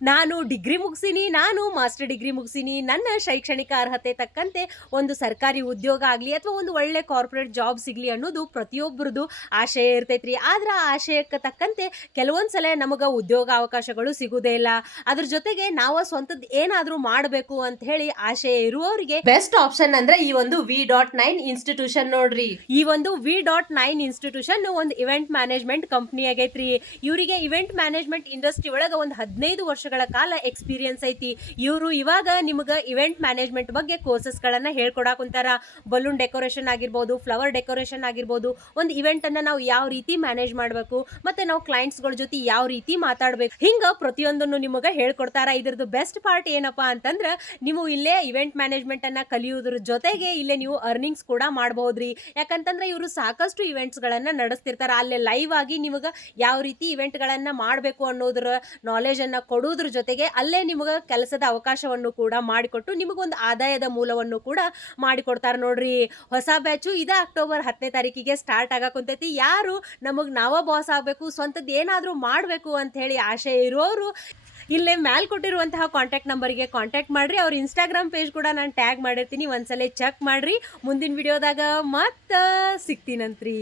ನಾನು ಡಿಗ್ರಿ ಮುಗಿಸಿನಿ, ನಾನು master degree ಮುಗಿಸಿನಿ. ನನ್ನ ಶೈಕ್ಷಣಿಕ ಅರ್ಹತೆ ತಕ್ಕಂತೆ ಒಂದು ಸರ್ಕಾರಿ ಉದ್ಯೋಗ ಆಗಲಿ ಅಥವಾ ಒಂದು ಒಳ್ಳೆ ಕಾರ್ಪೊರೇಟ್ ಜಾಬ್ ಸಿಗಲಿ ಅನ್ನೋದು ಪ್ರತಿಯೊಬ್ಬರದು ಆಶಯ ಇರ್ತೈತ್ರಿ. ಆದ್ರೆ ಆ ಆಶಯಕ್ಕೆ ತಕ್ಕಂತೆ ಕೆಲವೊಂದು ಸಲ ನಮಗೆ ಉದ್ಯೋಗ ಅವಕಾಶಗಳು ಸಿಗುವುದೇ ಇಲ್ಲ. ಅದ್ರ ಜೊತೆಗೆ ನಾವು ಸ್ವಂತದ್ದು ಏನಾದರೂ ಮಾಡಬೇಕು ಅಂತ ಹೇಳಿ ಆಶಯ ಇರುವವರಿಗೆ ಬೆಸ್ಟ್ ಆಪ್ಷನ್ ಅಂದ್ರೆ ಈ ಒಂದು V.9 ಇನ್ಸ್ಟಿಟ್ಯೂಷನ್ ನೋಡ್ರಿ. ಈ ಒಂದು V.9 ಇನ್ಸ್ಟಿಟ್ಯೂಷನ್ ಒಂದು ಇವೆಂಟ್ ಮ್ಯಾನೇಜ್ಮೆಂಟ್ ಕಂಪ್ನಿ ಆಗೈತ್ರಿ. ಇವರಿಗೆ ಇವೆಂಟ್ ಮ್ಯಾನೇಜ್ಮೆಂಟ್ ಇಂಡಸ್ಟ್ರಿ ಒಳಗೆ ಒಂದು 15 ವರ್ಷಗಳ ಕಾಲ ಎಕ್ಸ್ಪೀರಿಯನ್ಸ್ ಐತಿ. ಇವರು ಇವಾಗ ನಿಮಗೆ ಇವೆಂಟ್ ಮ್ಯಾನೇಜ್ಮೆಂಟ್ ಬಗ್ಗೆ ಕೋರ್ಸಸ್ಗಳನ್ನು ಹೇಳ್ಕೊಡಾಕುಂತಾರ. ಬಲೂನ್ ಡೆಕೋರೇಷನ್ ಆಗಿರ್ಬೋದು, ಫ್ಲವರ್ ಡೆಕೋರೇಷನ್ ಆಗಿರ್ಬೋದು, ಒಂದು ಇವೆಂಟ್ ಅನ್ನ ನಾವು ಯಾವ ರೀತಿ ಮ್ಯಾನೇಜ್ ಮಾಡಬೇಕು, ಮತ್ತೆ ನಾವು ಕ್ಲೈಂಟ್ಸ್ಗಳ ಜೊತೆ ಯಾವ ರೀತಿ ಮಾತಾಡಬೇಕು, ಹಿಂಗ ಪ್ರತಿಯೊಂದನ್ನು ನಿಮಗೆ ಹೇಳ್ಕೊಡ್ತಾರ. ಇದ್ರದ್ದು ಬೆಸ್ಟ್ ಪಾರ್ಟ್ ಏನಪ್ಪಾ ಅಂತಂದ್ರೆ ನೀವು ಇಲ್ಲೇ ಇವೆಂಟ್ ಮ್ಯಾನೇಜ್ಮೆಂಟ್ ಅನ್ನ ಕಲಿಯೋದ್ರ ಜೊತೆಗೆ ಇಲ್ಲೇ ನೀವು ಅರ್ನಿಂಗ್ಸ್ ಕೂಡ ಮಾಡಬಹುದ್ರಿ. ಯಾಕಂತಂದ್ರೆ ಇವರು ಸಾಕಷ್ಟು ಇವೆಂಟ್ಸ್ ಗಳನ್ನ ನಡೆಸ್ತಿರ್ತಾರ. ಅಲ್ಲೇ ಲೈವ್ ಆಗಿ ನಿಮಗೆ ಯಾವ ರೀತಿ ಇವೆಂಟ್ ಗಳನ್ನ ಮಾಡಬೇಕು ಅನ್ನೋದ್ರ ನಾಲೆಜ್ ಅನ್ನ ಕೊಡೋದ್ರ ಜೊತೆಗೆ ಅಲ್ಲೇ ನಿಮಗೆ ಕೆಲಸದ ಅವಕಾಶವನ್ನು ಕೂಡ ಮಾಡಿಕೊಟ್ಟು ನಿಮಗೊಂದು ಆದಾಯದ ಮೂಲವನ್ನು ಕೂಡ ಮಾಡಿಕೊಡ್ತಾರ ನೋಡ್ರಿ. ಹೊಸ ಬ್ಯಾಚು ಇದ ಅಕ್ಟೋಬರ್ 10ನೇ ತಾರೀಕಿಗೆ ಸ್ಟಾರ್ಟ್ ಆಗಾಕುಂತೈತಿ. ಯಾರು ನಮಗ್ ನಾವ ಬಾಸ್ ಆಗ್ಬೇಕು, ಸ್ವಂತದ್ದು ಏನಾದ್ರೂ ಮಾಡಬೇಕು ಅಂತ ಹೇಳಿ ಆಶಯ ಇರೋರು ಇಲ್ಲೇ ಮ್ಯಾಲ್ ಕೊಟ್ಟಿರುವಂತಹ ಕಾಂಟ್ಯಾಕ್ಟ್ ನಂಬರ್ಗೆ ಕಾಂಟ್ಯಾಕ್ಟ್ ಮಾಡ್ರಿ. ಅವ್ರ ಇನ್ಸ್ಟಾಗ್ರಾಮ್ ಪೇಜ್ ಕೂಡ ನಾನು ಟ್ಯಾಗ್ ಮಾಡಿರ್ತೀನಿ, ಒಂದ್ಸಲ ಚೆಕ್ ಮಾಡ್ರಿ. ಮುಂದಿನ ವಿಡಿಯೋದಾಗ ಮತ್ತೆ ಸಿಗ್ತೀನಂತ್ರಿ.